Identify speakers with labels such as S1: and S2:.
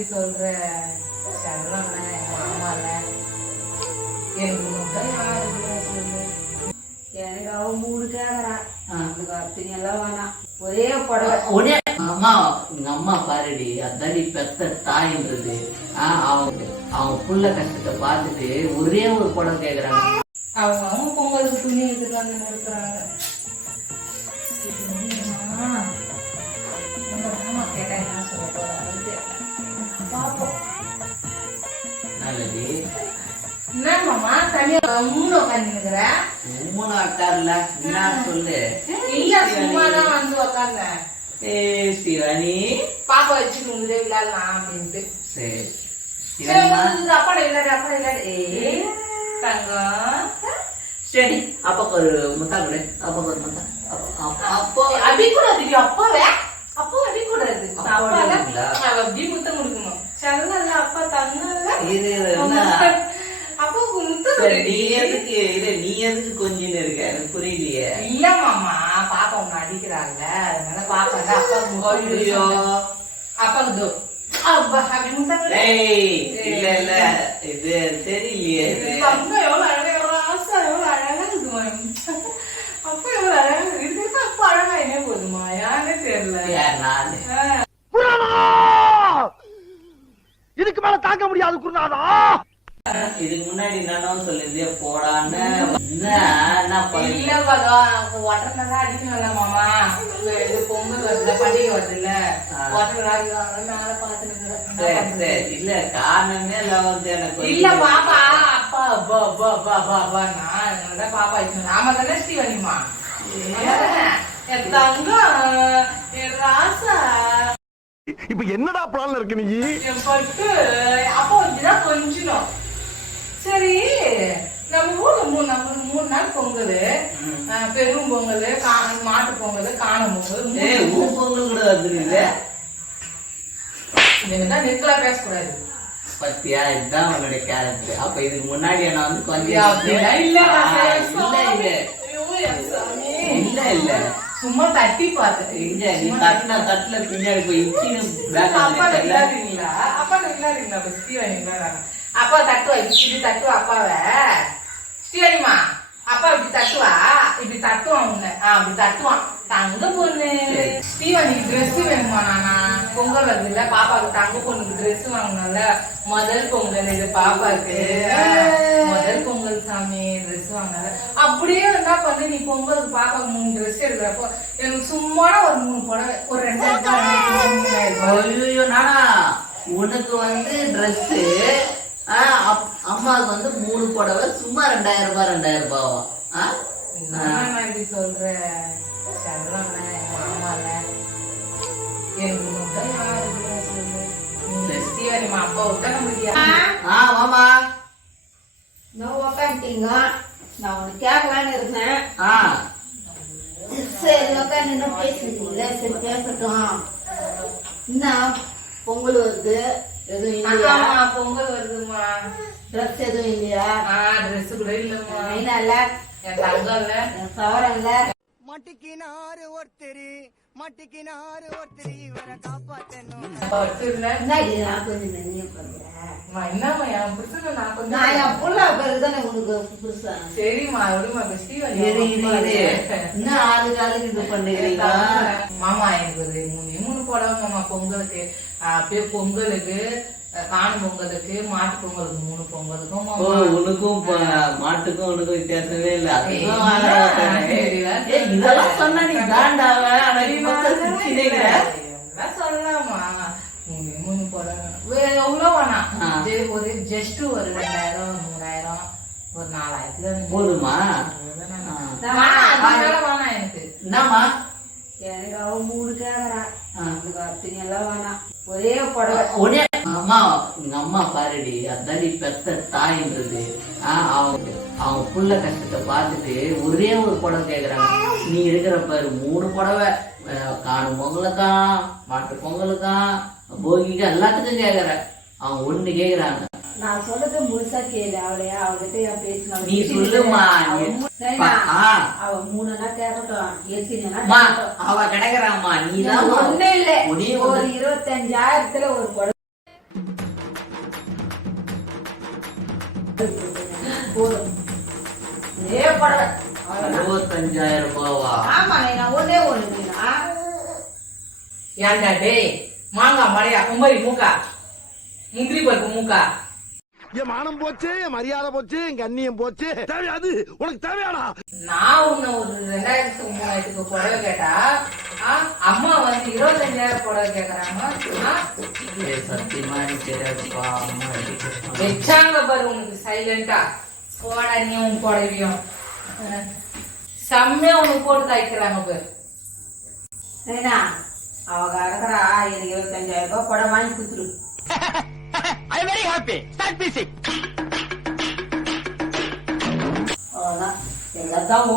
S1: இப்படி சொல்ற செல்லம்ல எங்க மாமால எனக்கு மட்டும் யாரு இல்ல சொல்லு எனக்கு அவ மூணு கேக்குறா அந்த கத்தினி எல்லாம் வேணாம் ஒரே புடவை.
S2: உடனே அம்மா எங்க அம்மா பாருடி அதாடி பெத்த தாயின்றது. அவங்க அவங்க புள்ள கஷ்டத்தை பார்த்துட்டு ஒரே ஒரு படம் கேக்குறாங்க.
S1: அவங்க அவங்க பொங்கலுக்கு துணி எடுத்துட்டு வந்து நிறுத்துறாங்க.
S2: நல்லது
S1: என்ன மாமா தனியா மூணு உட்காந்துருக்குற
S2: உம்மனா உட்கார்ல என்ன சொல்லு.
S1: இல்ல சும்மா தான் வந்து உட்காந்தேன்
S2: ஏ சிவானி.
S1: பாப்பா வச்சுட்டு உங்களே விளையாடலாம் அப்படின்ட்டு.
S2: சரி.
S1: அப்பா விளையாடு அப்பா விளையாடு. தங்கம்.
S2: சரி அப்பாக்கு ஒரு முத்தா கொடு. அப்பாக்கு ஒரு முத்தா. அப்ப- அப்ப-
S1: அபி அப்பாவே அப்பா அபி கூடாது
S2: அப்பா
S1: அப்பா
S2: அடிங்களா?
S1: அப்படி முத்தம் கொடுக்கணும் செல்லல அப்பா தங்கல
S2: இது என்ன
S1: அப்பாவுக்கு முத்தம்
S2: சரி,
S1: கொடுடி.
S2: நீ எதுக்கு இது நீ எதுக்கு கொஞ்சம் இருக்க? எனக்கு புரியலையே.
S1: இல்ல மாமா பாப்பா உன்னை அடிக்கிறாங்க. அதனால பாப்பா அப்பாவுக்கு முத்தம்
S2: ஐயோ.
S1: அப்பா.
S2: ஏய் இல்ல இல்ல. இது தெரியலையே இது.
S1: தங்கம் எவ்வளவு அழகா எவ்வளவு ஆசை எவ்வளவு அழகா இருக்குமா அப்பா எவ்வளவு அழகா இருக்கு அப்பா அழகா என்ன போதுமா யாருன்னே தெரியல.
S2: யார் நானு?
S3: இதுக்கு மேல தாங்க முடியாது குருநாதா!
S2: இதுக்கு முன்னாடி என்னன்னு சொல்லிருந்தே போடான்னு. என்ன?
S1: இல்ல பகா ஒட்டரெல்லாம் அடிக்கணும்ல மாமா. இந்த இது பொங்கல் வருதுல பண்டிகை
S2: சரி இல்ல காரணமே இல்ல வந்து எனக்கு
S1: இல்ல பாப்பா அப்பா பா பா பா பா பா நான் பாப்பா நாம தானே ஸ்ரீவனிமா தங்கம் ராசா.
S3: இப்ப என்னடா பிளான்ல இருக்கு நீ?
S1: பட்டு. அப்பா சரி. நம்ம ஊர்ல மூணு நம்ம மூணு நாள் பொங்கல். பெரும் பொங்கல் மாட்டு பொங்கல் காணும் பொங்கல்
S2: உன் பொங்கல் கூட வந்துருக்குது.
S1: இனிமேதான் நெருக்கலா பேசக்கூடாது.
S2: பத்தியா? இதுதான் உன்னுடைய கேரக்டர் அப்ப இதுக்கு முன்னாடி என்ன வந்து
S1: இல்ல,
S2: கொஞ்சம்
S1: நான்.
S2: இல்ல இல்ல. இல்ல இல்ல.
S1: சும்மா தட்டி பார்த்தேன்
S2: இங்க நீ தட்டுன தட்டுல பின்னாடி போய் இச்சின்னு
S1: அப்பா விளையாடுறீங்களா அப்பா விளையாடுறீங்களா ஸ்ரீவாணி விளையாடுறாங்க அப்பா தட்டுவா இப்படி தட்டுவா அப்பாவை? ஸ்ரீவாணிமா அப்பா இப்படி தட்டுவா? இப்படி தட்டுவான் உன்னை. ஆ அப்படி தட்டுவான். தங்க பொண்ணு. ஸ்ரீவாணிக்கு ட்ரெஸ் வேணுமா நானா? பொங்கல் வருது இல்ல பாப்பாவுக்கு தங்க பொண்ணுக்கு ட்ரெஸ் வாங்கணும்ல. முதல் பொங்கல் இது பாப்பாக்கு முதல் பொங்கல் சாமி ட்ரெஸ் வாங்கினால அப்படியே என்ன பண்ணு நீ பொங்கலுக்கு பாப்பாக்கு மூணு ட்ரெஸ் எடுக்கிறப்போ எனக்கு சும்மா ஒரு மூணு புடவை ஒரு ரெண்டாயிரம்
S2: நானா உனக்கு வந்து ட்ரெஸ் அம்மாவுக்கு வந்து மூணு புடவை சும்மா ரெண்டாயிரம் ரூபாய் ரெண்டாயிரம் ரூபாவா?
S1: இப்படி
S4: நான் உக்காந்துட்டீங்க. நான் உனக்கு கேட்கலான்னு இருந்தேன்.
S2: ஆ.
S4: சரி உக்காந்து பேசுறீங்களே சரி பேசட்டும். என்ன? பொங்கல் வருது. எதுவும் இல்லையா?
S1: பொங்கல் வருதுமா
S4: ட்ரெஸ் எதுவும் இல்லையா?
S1: ஆ ட்ரெஸ் கூட இல்லம்மா.
S4: மைனா இல்ல?
S1: என் தங்கம் இல்ல.
S4: என் சவரம் இல்ல.
S5: மட்டிக்கினாரு ஒருத்தரு. மட்டிக்கினாரு ஒருத்தரு இவரை காப்பாத்தணும்.
S4: நான் கொஞ்சம் நன்னிய பண்றேன்
S1: என்னம்மா என் புருஷனை நான்
S4: என் புள்ள பிறகு தானே உனக்கு புதுசா
S1: சரிம்மா விடுமா ஸ்ரீவாணி
S2: இரு. என்ன ஆளுக்கு ஆளுக்கு இது பண்ணுறீங்க
S1: மாமா எனக்கு ஒரு மூணு மூணு புடவை மாமா பொங்கலுக்கு அப்படியே பொங்கலுக்கு காணும் பொங்கலுக்கு மாட்டு பொங்கலுக்கு மூணு பொங்கலுக்கும்
S2: உனக்கும் மாட்டுக்கும் உனக்கும் வித்தியாசமே இல்ல. இதெல்லாம் சொன்னா நீ தாண்டாவ
S1: சொல்லலாமா மூணு வே- எவ்வளவு வேணாம் ஒரு ஜஸ்ட் ஒரு ரெண்டாயிரம் மூணாயிரம் ஒரு நாலாயிரத்துல
S2: போதுமா?
S1: வேணாம். அதுக்கு எனக்கு.
S2: என்னம்மா
S4: எனக்கு அவ மூணு கேக்குறா
S2: ஆ.
S4: அந்த கத்தினி எல்லாம் வேணாம் ஒரே புடவை.
S2: அம்மா எங்க அம்மா பாருடி அதாடி பெத்த தாயின்றது. அவங்க அவங்க புள்ள கஷ்டத்தை பார்த்துட்டு ஒரே ஒரு புடவை கேக்குறாங்க. நீ இருக்கிற பாரு மூணு புடவை. காணும் பொங்கலுக்கா மாட்டு பொங்கலுக்கா போகிக்கு எல்லாத்துக்கும் கேக்குற. அவங்க ஒண்ணு கேக்குறாங்க.
S4: நான் சொல்றது முழுசா கேளு அவளையா அவகிட்ட பேசினா
S2: நீ சொல்லுமா நீ
S4: அவ கேட்கட்டும் எத்தனைனா
S2: அம்மா,
S4: கேட்கட்டும்
S2: அவ கிடைக்கிறாம்மா. நீதான்
S4: ஒண்ணு இல்ல.
S2: ஒரு
S4: இருபத்தஞ்சாயிரத்துல ஒரு புடவை. அவ்வளவுதான்.
S2: இருபத்தஞ்சாயிரம் ரூபாவா?
S4: ஆமா நான் ஒன்னே ஒண்ணுங்களா
S1: ஏன்டா டேய் மாங்காய் மழையா? கும்பரி மூக்கா? முந்திரி பருப்பு மூக்கா?
S3: என் மானம் போச்சு என் மரியாதை போச்சு என் கண்ணியம் போச்சு. தேவையாது உனக்கு தேவையாடா?
S1: நான் உன்னை ஒரு ரெண்டாயிரத்துக்கு மூணாயிரத்துக்கு புடவை கேட்டா அம்மா வந்து இருபத்தஞ்சாயிரம் புடவை கேக்குறாங்க.
S2: சத்தியமா தெரியாதுப்பா?
S1: வச்சாங்க பாரு உனக்கு சைலண்டா போட நீ உன் புடவையும். செம்மையா உனக்கு போட்டு தைக்கிறாங்க பாரு.
S4: சரிண்ணா? அவ கிடக்குறா எனக்கு இருபத்தஞ்சாயிரம் ரூபாய் புடவை வாங்கி கொடுத்துரு.
S3: ஐ வெரி ஹாப்பி ஸ்டார்ட்
S4: அவ்வளவுதான். எல்லாத்தான்